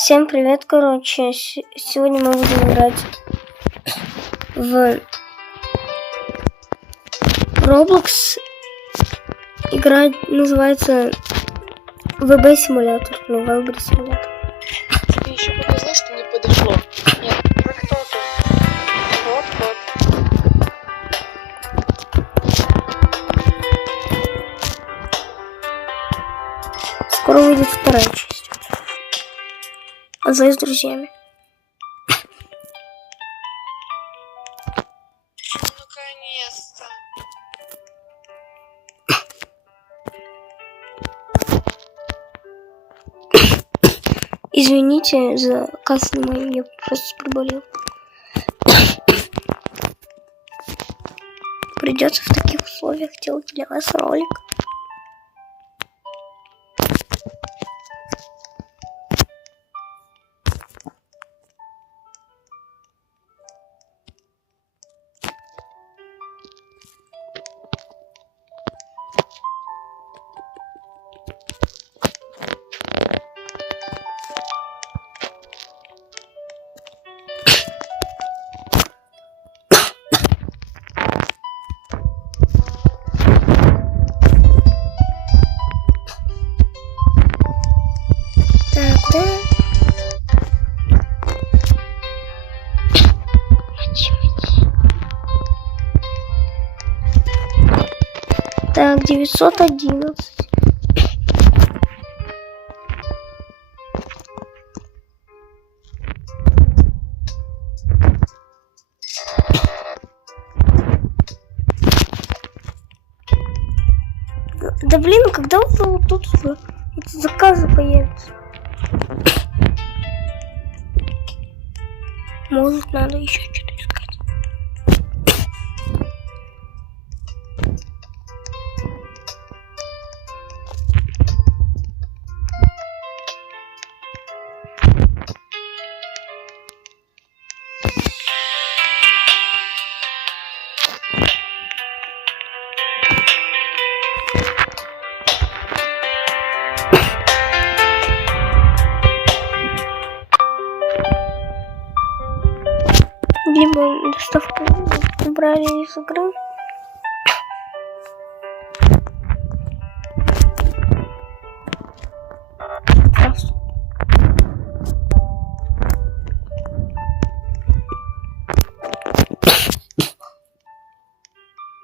Всем привет, короче, сегодня мы будем играть в Roblox. Игра называется ВБ симулятор, ну, Wildberries симулятор. Ты еще показал, что не подошло. Нет, вы кто тут? Вот. Скоро выйдет вторая часть. Азай с друзьями. Наконец-то. Извините за кассный мой, я просто приболел. Придется в таких условиях делать для вас ролик. Так, 911. Да блин, когда вот тут эти заказы появятся? Может, надо еще что-то искать. Либо доставку убрали из игры. Раз.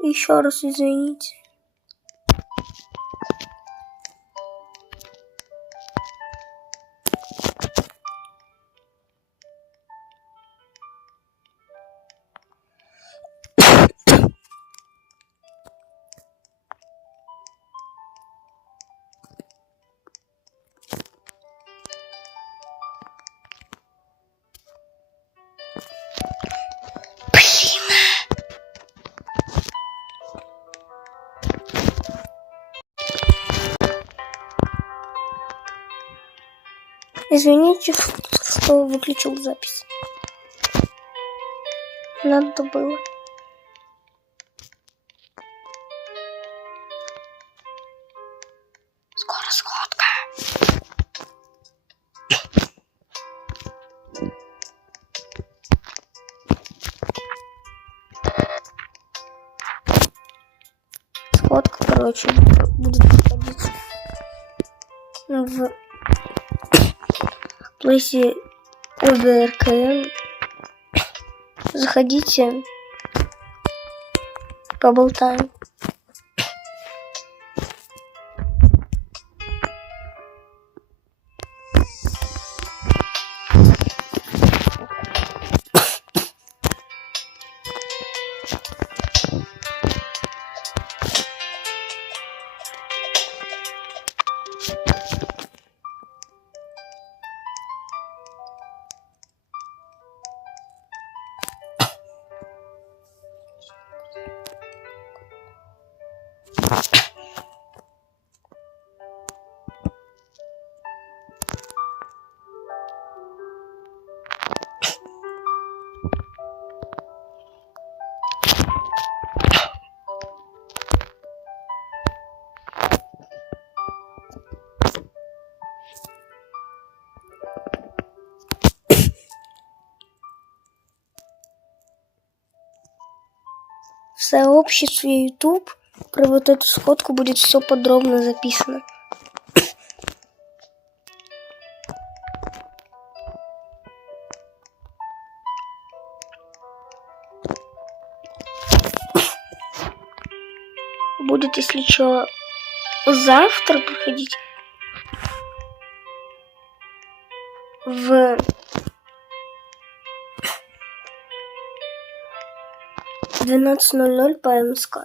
Еще раз извините. Извините, что выключил запись. Надо было. Скоро сходка. Сходка, короче, будет проходить в плейсе ОБРКМ. Заходите, поболтаем. сообществе YouTube про вот эту сходку будет все подробно записано. Будет, если что, завтра приходить в 12:00 по МСК.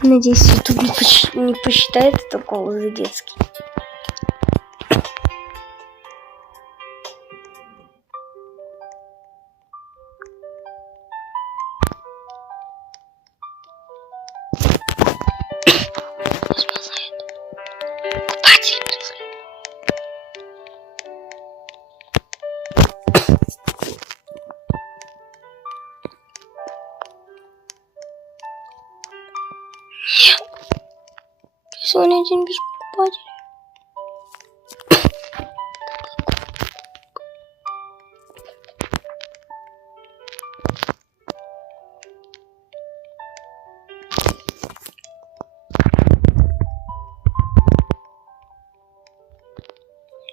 Надеюсь, YouTube не посчитает это голос за детский. Сегодня день без покупателей.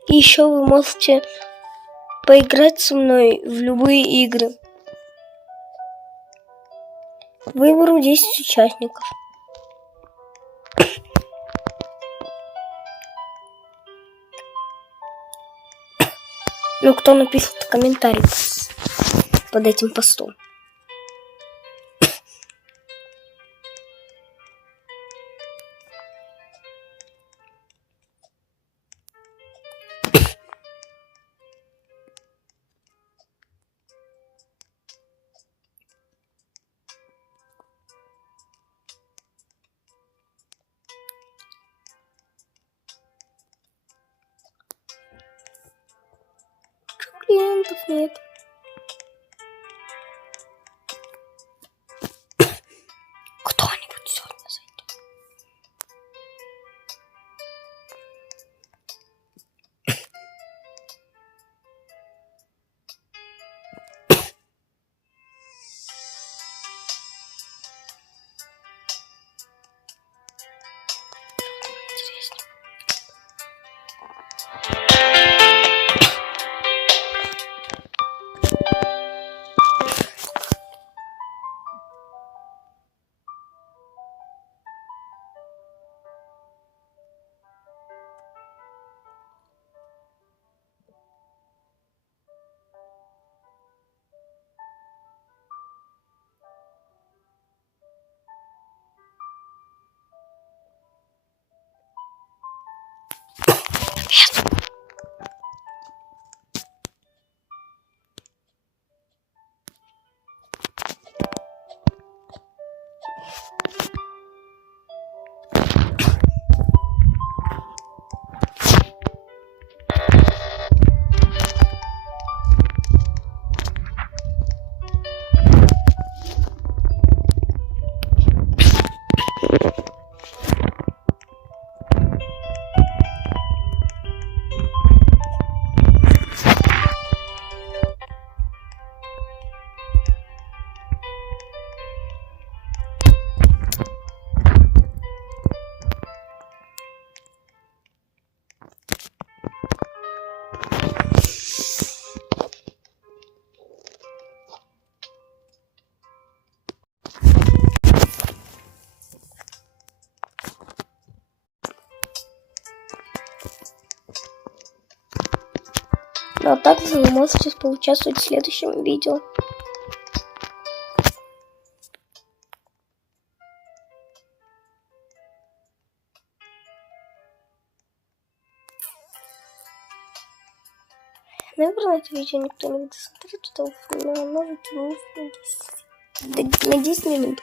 И еще вы можете поиграть со мной в любые игры. Выберу 10 участников. Ну, кто напишет комментарий под этим постом? Клиентов нет. Кто-нибудь сегодня зайдет? Интересно. Ну а также вы можете поучаствовать в следующем видео. Наверное, это видео никто не будет смотреть, что может тянуть на 10 минут.